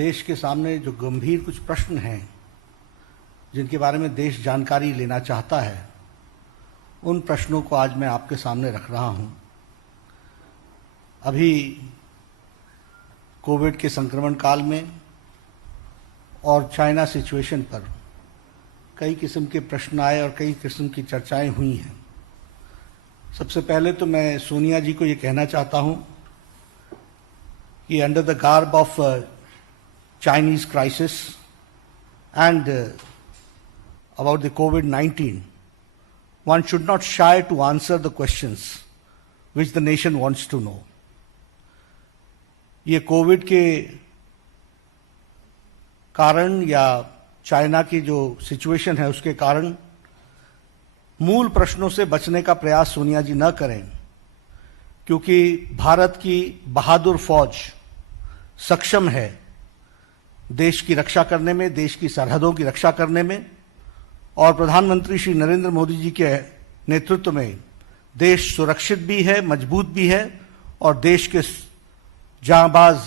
देश के सामने जो गंभीर कुछ प्रश्न हैं जिनके बारे में देश जानकारी लेना चाहता है, उन प्रश्नों को आज मैं आपके सामने रख रहा हूं। अभी कोविड के संक्रमण काल में और चाइना सिचुएशन पर कई किस्म के प्रश्न आए और कई किस्म की चर्चाएं हुई हैं। सबसे पहले तो मैं सोनिया जी को ये कहना चाहता हूं कि under the garb of Chinese crisis and about the COVID-19, one should not shy to answer the questions which the nation wants to know. ये कोविड के कारण या चाइना की जो सिचुएशन है उसके कारण मूल प्रश्नों से बचने का प्रयास सोनिया जी न करें, क्योंकि भारत की बहादुर फौज सक्षम है देश की रक्षा करने में, देश की सरहदों की रक्षा करने में, और प्रधानमंत्री श्री नरेंद्र मोदी जी के नेतृत्व में देश सुरक्षित भी है, मजबूत भी है, और देश के जांबाज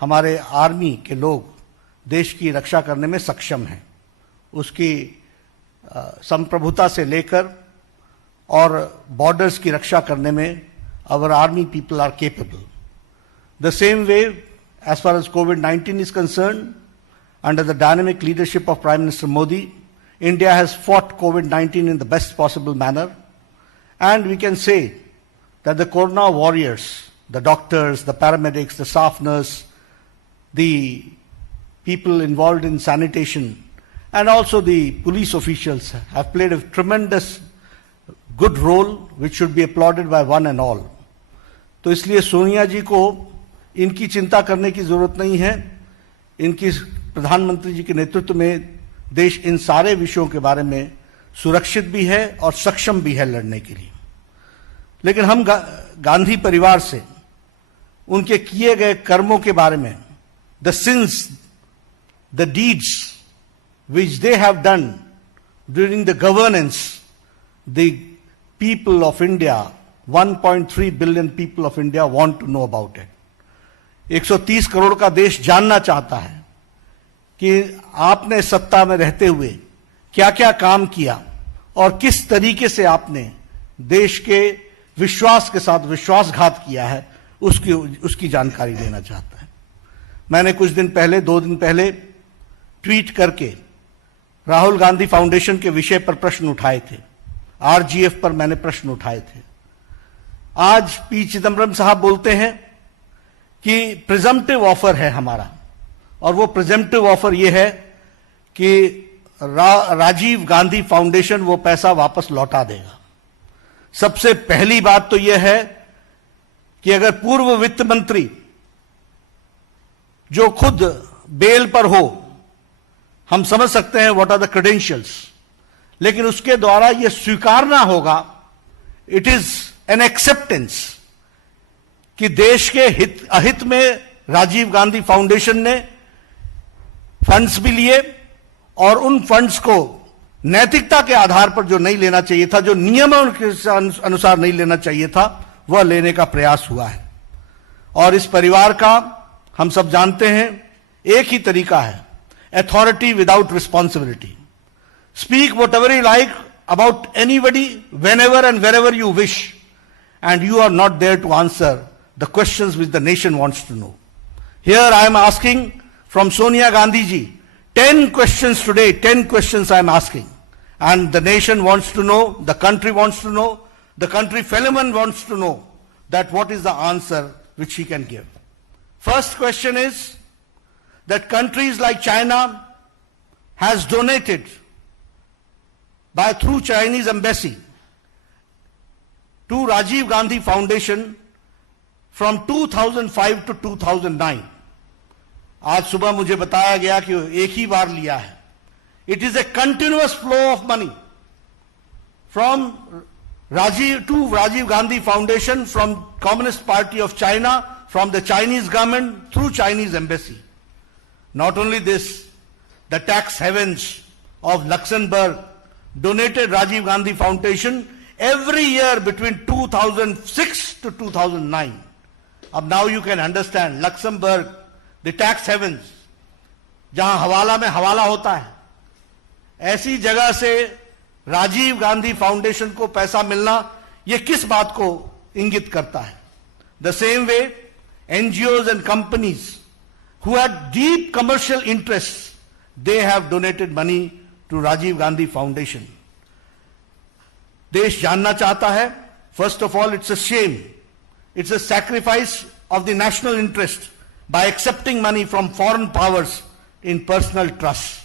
हमारे आर्मी के लोग देश की रक्षा करने में सक्षम हैं। उसकी संप्रभुता से लेकर और बॉर्डर्स की रक्षा करने में our army people are capable. The same way, as far as COVID-19 is concerned, under the dynamic leadership of Prime Minister Modi, India has fought COVID-19 in the best possible manner. And we can say that the Corona warriors, the doctors, the paramedics, the staff nurse, the people involved in sanitation, and also the police officials have played a tremendous good role which should be applauded by one and all. तो इसलिए सोनिया जी को इनकी चिंता करने की जरूरत नहीं है। इनकी प्रधानमंत्री जी के नेतृत्व में देश इन सारे विषयों के बारे में सुरक्षित भी है और सक्षम भी है लड़ने के लिए। लेकिन हम गांधी परिवार से उनके किए गए कर्मों के बारे में, the since, the deeds which they have done during the governance, the people of India, 1.3 billion people of India want to know about it. 130 crore का देश जानना चाहता है कि आपने सत्ता में रहते हुए क्या क्या काम किया और किस तरीके से आपने देश के विश्वास के साथ विश्वासघात किया है, उसकी जानकारी लेना चाहता है। मैंने कुछ दिन पहले, 2 दिन पहले ट्वीट करके राहुल गांधी फाउंडेशन के विषय पर प्रश्न उठाए थे। आरजीएफ पर मैंने प्रश्न उठाए थे। आज पी चिदम्बरम साहब बोलते हैं कि प्रिजम्पटिव ऑफर है हमारा, और वो प्रिजम्पटिव ऑफर ये है कि राजीव गांधी फाउंडेशन वो पैसा वापस लौटा देगा। सबसे पहली बात तो यह है कि अगर पूर्व वित्त मंत्री जो खुद बेल पर हो, हम समझ सकते हैं व्हाट आर द क्रेडेंशियल्स, लेकिन उसके द्वारा यह स्वीकारना होगा, इट इज एन एक्सेप्टेंस कि देश के अहित में राजीव गांधी फाउंडेशन ने फंड्स भी लिए और उन फंड्स को नैतिकता के आधार पर जो नहीं लेना चाहिए था, जो नियमों के अनुसार नहीं लेना चाहिए था, वह लेने का प्रयास हुआ है। और इस परिवार का हम सब जानते हैं एक ही तरीका है, authority without responsibility. Speak what ever you like about anybody, when ever and where ever you wish, and you are not there to answer the questions which the nation wants to know. Here I am asking from Sonia Gandhi ji 10 questions today, 10 questions I am asking, and the nation wants to know, the country wants to know, the country fellowman wants to know that what is the answer which he can give. First question is that countries like China has donated through Chinese embassy to Rajiv Gandhi Foundation from 2005 to 2009. आज सुबह मुझे बताया गया कि एक ही बार लिया है। It is a continuous flow of money from Rajiv Gandhi Foundation, from Communist Party of China, from the Chinese government through Chinese embassy. Not only this, the tax havens of Luxembourg donated Rajiv Gandhi Foundation every year between 2006 to 2009. Now you can understand, Luxembourg the tax havens, जहां हवाला में हवाला होता है, ऐसी जगह से Rajiv Gandhi foundation को पैसा मिलना यह किस बात को इंगित करता है? The same way NGOs and companies who had deep commercial interests, they have donated money to Rajiv Gandhi Foundation. देश जानना चाहता है, first of all, it's a shame. It's a sacrifice of the national interest by accepting money from foreign powers in personal trust.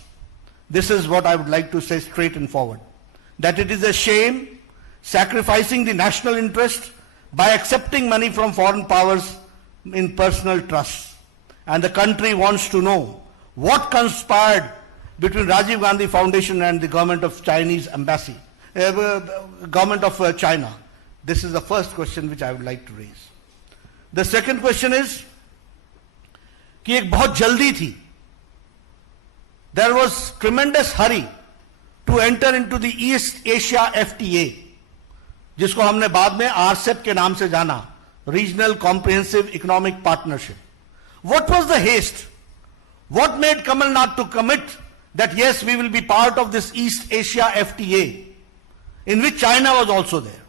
This is what I would like to say straight and forward. That it is a shame sacrificing the national interest by accepting money from foreign powers in personal trust. And the country wants to know what conspired between Rajiv Gandhi Foundation and the government of Chinese embassy, government of China. This is the first question which I would like to raise. The second question is कि एक बहुत जल्दी थी. There was tremendous hurry to enter into the East Asia FTA, जिसको हमने बाद में RCEP के नाम से जाना, Regional Comprehensive Economic Partnership. What was the haste? What made Kamal Nath to commit that yes, we will be part of this East Asia FTA, in which China was also there?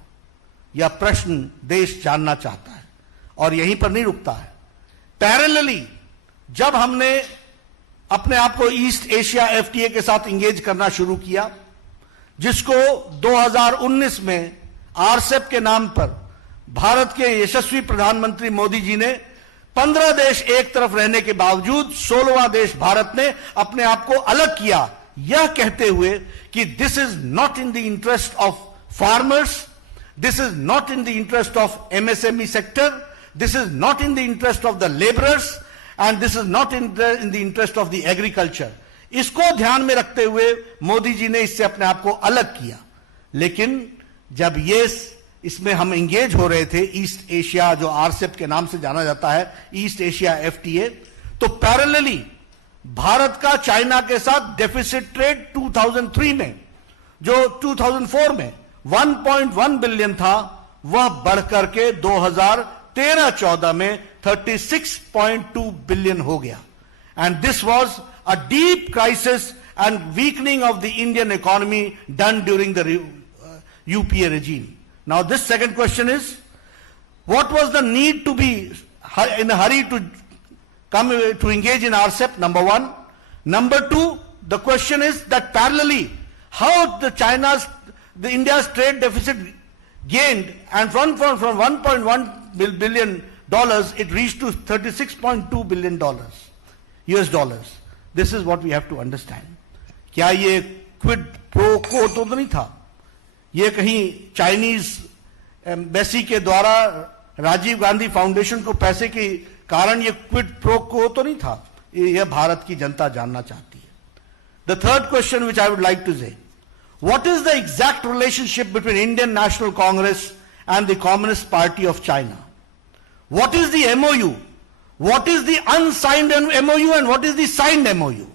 यह प्रश्न देश जानना चाहता है और यहीं पर नहीं रुकता है. पैरेलली जब हमने अपने आप को ईस्ट एशिया एफटीए के साथ इंगेज करना शुरू किया, जिसको 2019 में आरसेप के नाम पर भारत के यशस्वी प्रधानमंत्री मोदी जी ने 15 देश एक तरफ रहने के बावजूद 16वां देश भारत ने अपने आप को अलग किया, यह कहते हुए कि this is not in the interest of farmers, this is not in the interest of MSME sector, this is not in the interest of the labourers and this is not in the interest of the agriculture. इसको ध्यान में रखते हुए मोदी जी ने इससे अपने आप को अलग किया. लेकिन जब ये इसमें हम इंगेज हो रहे थे, ईस्ट एशिया जो आरसेप के नाम से जाना जाता है, ईस्ट एशिया एफटीए, तो पैरेलली भारत का चाइना के साथ डेफिसिट ट्रेड 2003 में, जो 2004 में 1.1 बिलियन था, वह बढ़कर के 2013-14 में 36.2 बिलियन हो गया. And this was a deep crisis and weakening of the Indian economy done during the UPA regime. Now this second question is, what was the need to be in a hurry to come to engage in RCEP? Number one. Number two, the question is that parallelly, how the India's trade deficit gained, and from 1.1 billion dollars, it reached to 36.2 billion dollars, US dollars. This is what we have to understand. क्या ये quid pro quo तो नहीं था? ये कहीं Chinese embassy के द्वारा Rajiv Gandhi foundation को पैसे के कारण ये क्विड प्रो को तो नहीं था. यह भारत की जनता जानना चाहती है. The third question which I would like to say, what is the exact relationship between Indian National Congress and the Communist Party of China? What is the MOU? What is the unsigned MOU and what is the signed MOU?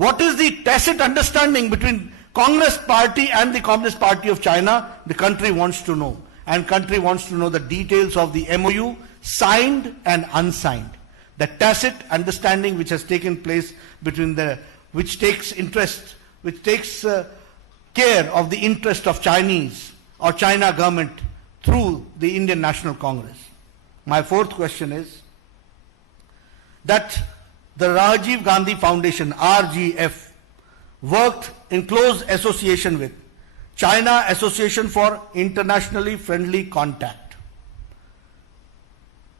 What is the tacit understanding between Congress party and the Communist Party of China? The country wants to know, and country wants to know the details of the MOU, signed and unsigned, the tacit understanding which has taken place between which takes care of the interest of Chinese or China government through the Indian National Congress. My fourth question is that the Rajiv Gandhi Foundation, RGF, worked in close association with China Association for Internationally Friendly Contact.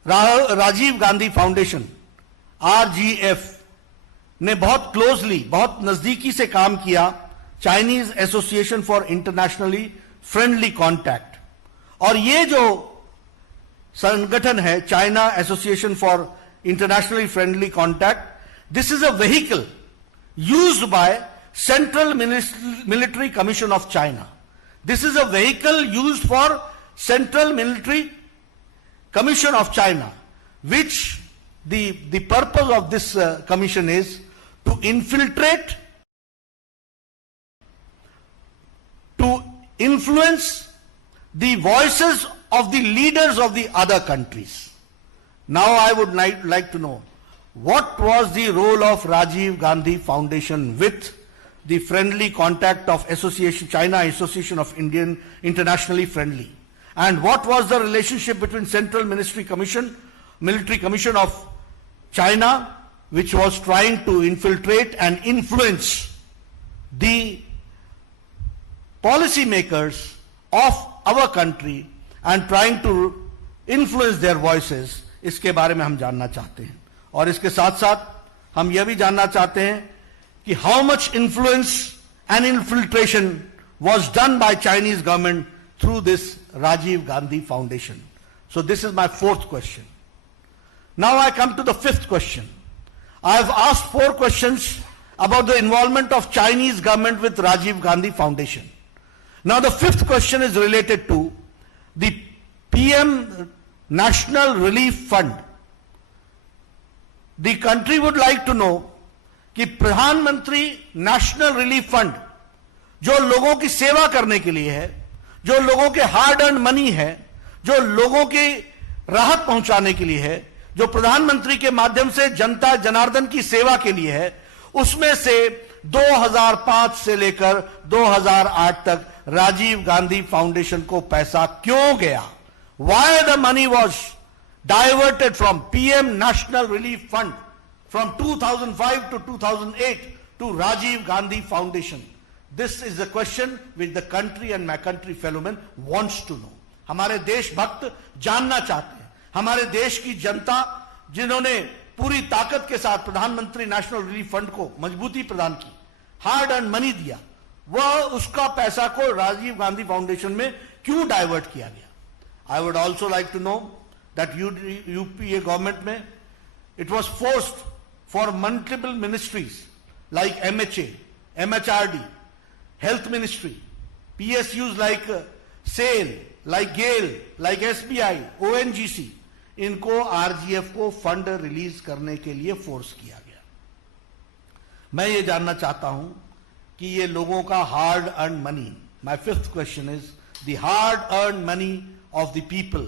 Rajiv Gandhi foundation RGF ने बहुत closely, बहुत नजदीकी से काम किया Chinese association for internationally friendly contact. और ये जो संगठन है China association for internationally friendly contact, this is a vehicle used by Central Military Commission of China. This is a vehicle used for Central Military Commission of China, which the purpose of this commission is to infiltrate, to influence the voices of the leaders of the other countries. Now I would like to know, what was the role of Rajiv Gandhi Foundation with the friendly contact of China Association of Indian Internationally Friendly? And what was the relationship between Central Military Commission of China, which was trying to infiltrate and influence the policymakers of our country and trying to influence their voices? इसके बारे में हम जानना चाहते हैं। और इसके साथ साथ हम यह भी जानना चाहते हैं कि how much influence and infiltration was done by Chinese government through this Rajiv Gandhi Foundation. So this is my fourth question. Now I come to the fifth question. I have asked 4 questions about the involvement of Chinese government with Rajiv Gandhi Foundation. Now the fifth question is related to the PM National Relief Fund. The country would like to know कि प्रधानमंत्री national relief fund जो लोगों की सेवा करने के लिए है, जो लोगों के हार्ड अर्न मनी है, जो लोगों की राहत पहुंचाने के लिए है, जो प्रधानमंत्री के माध्यम से जनता जनार्दन की सेवा के लिए है, उसमें से 2005 से लेकर 2008 तक राजीव गांधी फाउंडेशन को पैसा क्यों गया? Why the money was diverted from PM National Relief Fund from 2005 to 2008 to Rajiv Gandhi Foundation? This is the question which the country and my country fellow men wants to know. हमारे देशभक्त जानना चाहते हैं। हमारे देश की जनता जिन्होंने पूरी ताकत के साथ प्रधानमंत्री नेशनल रिलीफ फंड को मजबूती प्रदान की, हार्ड अर्न मनी दिया, वह उसका पैसा को राजीव गांधी फाउंडेशन में क्यों डाइवर्ट किया गया? I would also like to know that UPA government में it was forced for multiple ministries like MHA, MHRD, Health Ministry, PSUs like SAIL, like GAIL, like SBI, ONGC, इनको RGF को fund release करने के लिए force किया गया। मैं ये जानना चाहता हूं कि ये लोगों का hard earn money, my fifth question is the hard earned money of the people,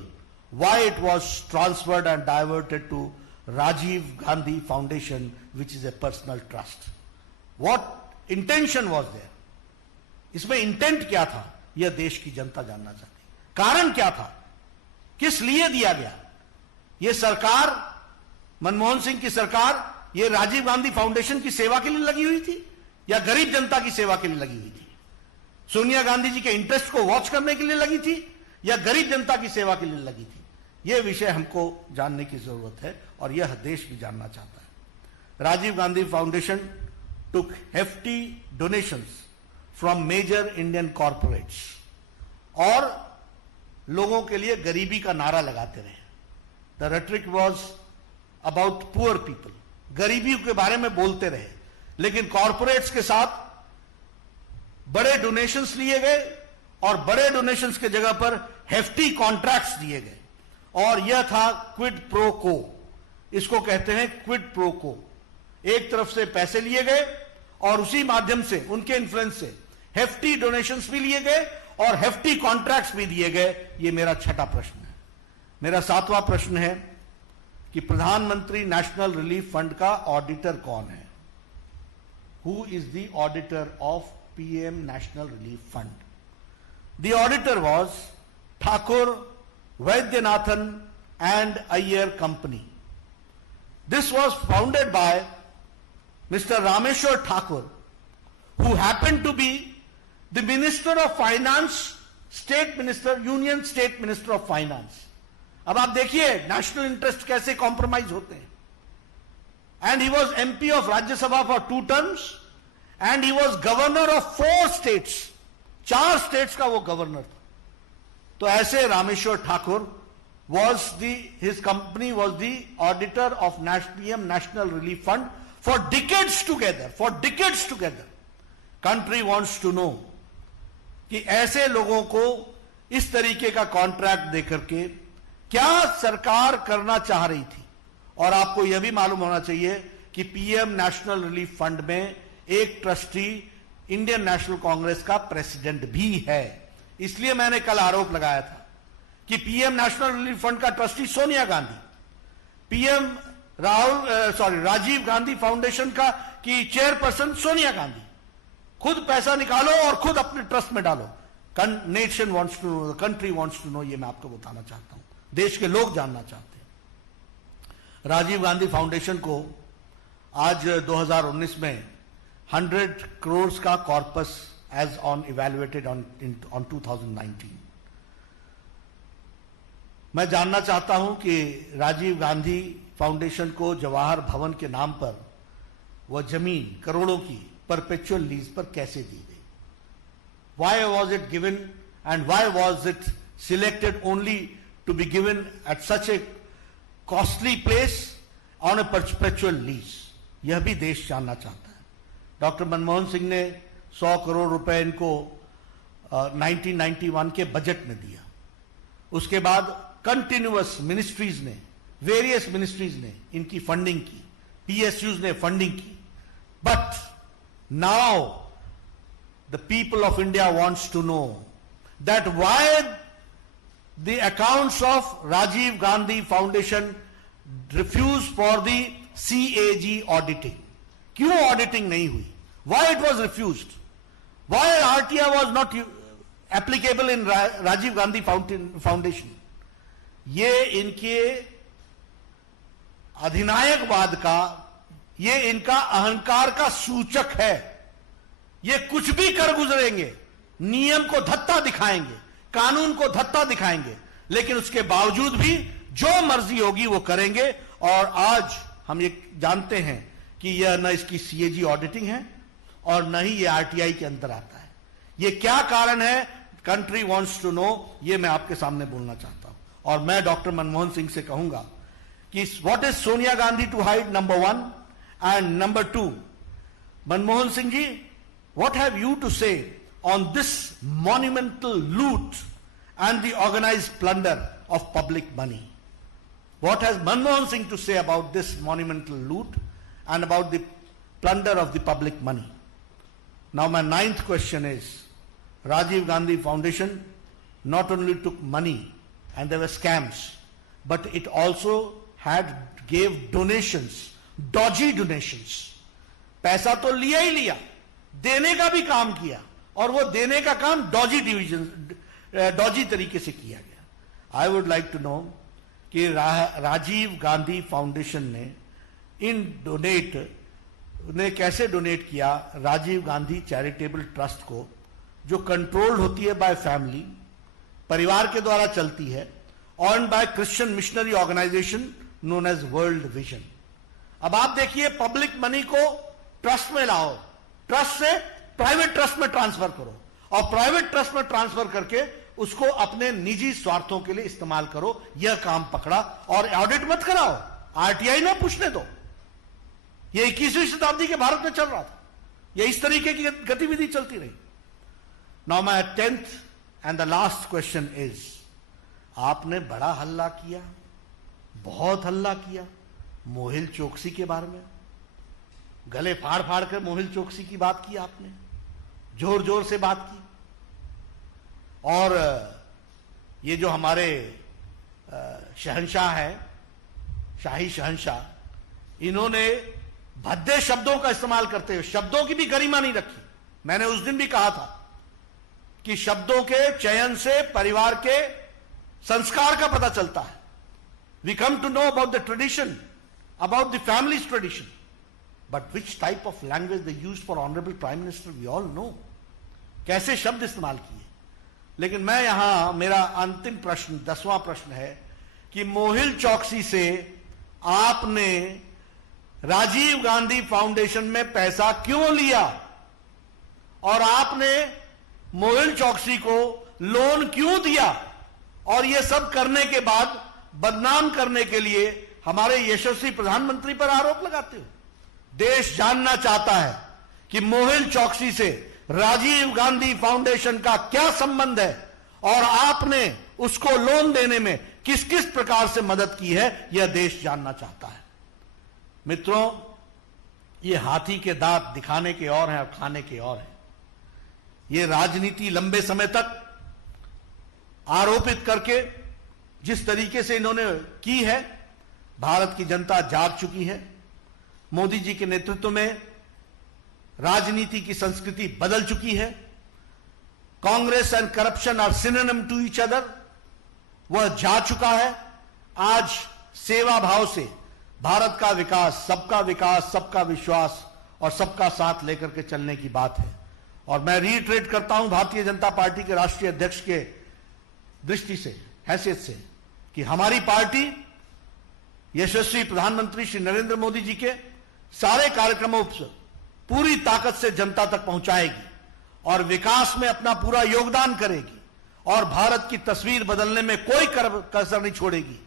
why it was transferred and diverted to Rajiv Gandhi Foundation, which is a personal trust. What intention was there? इसमें intent क्या था? यह देश की जनता जानना चाहती। कारण क्या था? किस लिए दिया गया? यह सरकार, मनमोहन सिंह की सरकार, यह राजीव गांधी फाउंडेशन की सेवा के लिए लगी हुई थी या गरीब जनता की सेवा के लिए लगी हुई थी? सोनिया गांधी जी के इंटरेस्ट को वॉच करने के लिए लगी थी या गरीब जनता की सेवा के लिए लगी थी? यह विषय हमको जानने की जरूरत है और यह देश भी जानना चाहता है। Rajiv Gandhi foundation took hefty donations from major Indian corporates और लोगों के लिए गरीबी का नारा लगाते रहे। The rhetoric was about poor people, गरीबी के बारे में बोलते रहे, लेकिन कॉर्पोरेट्स के साथ बड़े डोनेशंस लिए गए और बड़े डोनेशंस के जगह पर हेफ्टी कॉन्ट्रैक्ट्स दिए गए और यह था क्विड प्रो को। इसको कहते हैं क्विड प्रो को। एक तरफ से पैसे लिए गए और उसी माध्यम से, उनके इन्फ्लुएंस से हेफ्टी डोनेशंस भी लिए गए और हेफ्टी कॉन्ट्रैक्ट्स भी दिए गए। यह मेरा छठा प्रश्न है। मेरा सातवां प्रश्न है कि प्रधानमंत्री नेशनल रिलीफ फंड का ऑडिटर कौन है? Who is the auditor of PM National Relief Fund? The auditor was Thakur, Vaidyanathan and Iyer Company. This was founded by Mr. Rameshwar Thakur, who happened to be the Minister of Finance, State Minister, Union State Minister of Finance. अब आप देखिए national interest कैसे compromise होते हैं। And he was MP of Rajya Sabha for 2 terms and he was governor of 4 states. 4 states का वो governor था। तो ऐसे Rameshwar Thakur his company was the auditor of PM National Relief Fund for decades together. Country wants to know कि ऐसे लोगों को इस तरीके का कॉन्ट्रैक्ट देकर के क्या सरकार करना चाह रही थी? और आपको यह भी मालूम होना चाहिए कि PM नेशनल रिलीफ फंड में एक ट्रस्टी इंडियन नेशनल कांग्रेस का प्रेसिडेंट भी है। इसलिए मैंने कल आरोप लगाया था कि PM नेशनल रिलीफ फंड का trustee Sonia Gandhi, PM Rajiv Gandhi foundation का की चेयरपर्सन सोनिया गांधी। खुद पैसा निकालो और खुद अपने ट्रस्ट में डालो। Nation wants to know, the country wants to know, ये मैं आपको बताना चाहता हूं, देश के लोग जानना चाहते हैं। राजीव गांधी फाउंडेशन को आज 2019 में 100 करोड़ का corpus as on evaluated on 2019। मैं जानना चाहता हूं कि राजीव गांधी फाउंडेशन को जवाहर भवन के नाम पर वह जमीन करोड़ों की परपेचुअल लीज पर कैसे दी गई? Why was it given and why was it selected only to be given at such a costly place on a perpetual lease? यह भी देश जानना चाहता है। डॉक्टर मनमोहन सिंह ने 100 करोड़ रुपए इनको 1991 के बजट में दिया। उसके बाद कंटिन्यूअस मिनिस्ट्रीज ने, वेरियस मिनिस्ट्रीज ने इनकी फंडिंग की, PSUs ने फंडिंग की। But now the people of India wants to know that why the accounts of Rajiv Gandhi Foundation refused for the CAG auditing. क्यों auditing नहीं हुई? Why it was refused? Why RTI was not applicable in Rajiv Gandhi Foundation? ये इनके अधिनायकवाद का, ये इनका अहंकार का सूचक है। ये कुछ भी कर गुजरेंगे, नियम को धत्ता दिखाएंगे, कानून को धत्ता दिखाएंगे, लेकिन उसके बावजूद भी जो मर्जी होगी वो करेंगे। और आज हम ये जानते हैं कि यह न इसकी CAG ऑडिटिंग है और न ही ये RTI के अंदर आता है। ये क्या कारण है? कंट्री वांट्स टू नो, ये मैं आपके सामने बोलना चाहता हूं। और मैं डॉक्टर मनमोहन सिंह से कहूंगा कि what is Sonia Gandhi to hide, number 1, and number 2, Manmohan Singh ji, what have you to say on this monumental loot and the organized plunder of public money? What has Manmohan Singh to say about this monumental loot and about the plunder of the public money? Now my 9th question is, Rajiv Gandhi Foundation not only took money and there were scams, but it also gave donations, dodgy donations. पैसा तो लिया ही लिया, देने का भी काम किया, और वो देने का काम डॉजी तरीके से किया गया। I would like to know कि राजीव गांधी फाउंडेशन ने कैसे डोनेट किया राजीव गांधी चैरिटेबल ट्रस्ट को, जो कंट्रोल्ड होती है बाय फैमिली, परिवार के द्वारा चलती है, और by Christian missionary organisation known as World Vision. अब आप देखिए, पब्लिक मनी को ट्रस्ट में लाओ, ट्रस्ट से प्राइवेट ट्रस्ट में ट्रांसफर करो, और प्राइवेट ट्रस्ट में ट्रांसफर करके उसको अपने निजी स्वार्थों के लिए इस्तेमाल करो। यह काम पकड़ा, और ऑडिट मत कराओ, RTI ना पूछने दो। यह 21वीं शताब्दी के भारत में चल रहा था, यह इस तरीके की गतिविधि चलती रही। Now my 10th and the last question is, आपने बड़ा हल्ला किया, बहुत हल्ला किया मोहिल चोकसी के बारे में। गले फाड़ फाड़ कर मोहिल चोकसी की बात की आपने, जोर जोर से बात की। और ये जो हमारे शहंशाह है, शाही शहंशाह, इन्होंने भद्दे शब्दों का इस्तेमाल करते हुए शब्दों की भी गरिमा नहीं रखी। मैंने उस दिन भी कहा था कि शब्दों के चयन से परिवार के संस्कार का पता चलता है। We come to know about the tradition, about the families tradition, but which type of language they use for honourable prime minister we all know. कैसे शब्द इस्तेमाल किए। लेकिन मैं यहां, मेरा अंतिम प्रश्न 10वां प्रश्न है कि मोहिल चौकसी से आपने राजीव गांधी फाउंडेशन में पैसा क्यों लिया, और आपने मोहिल चौकसी को लोन क्यों दिया, और यह सब करने के बाद बदनाम करने के लिए हमारे यशस्वी प्रधानमंत्री पर आरोप लगाते हो। देश जानना चाहता है कि मोहिल चौकसी से राजीव गांधी फाउंडेशन का क्या संबंध है, और आपने उसको लोन देने में किस किस प्रकार से मदद की है, यह देश जानना चाहता है। मित्रों, ये हाथी के दांत दिखाने के और हैं और खाने के और हैं। ये राजनीति लंबे समय तक आरोपित करके जिस तरीके से इन्होंने की है, भारत की जनता जाग चुकी है। मोदी जी के नेतृत्व में राजनीति की संस्कृति बदल चुकी है। Congress and corruption are synonym to each other, वह जा चुका है। आज सेवा भाव से भारत का विकास, सबका विश्वास और सबका साथ लेकर के चलने की बात है। और मैं रीइटरेट करता हूं भारतीय जनता पार्टी के राष्ट्रीय अध्यक्ष के दृष्टि से, हैसियत से, कि हमारी पार्टी यशस्वी प्रधानमंत्री श्री नरेंद्र मोदी जी के सारे कार्यक्रमों से पूरी ताकत से जनता तक पहुंचाएगी और विकास में अपना पूरा योगदान करेगी और भारत की तस्वीर बदलने में कोई कसर नहीं छोड़ेगी।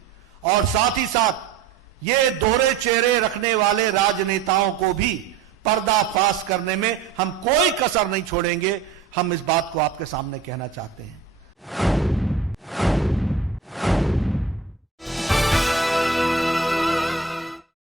और साथ ही साथ ये दोहरे चेहरे रखने वाले राजनेताओं को भी पर्दाफाश करने में हम कोई कसर नहीं छोड़ेंगे। हम इस बात को आपके सामने कहना चाहते हैं।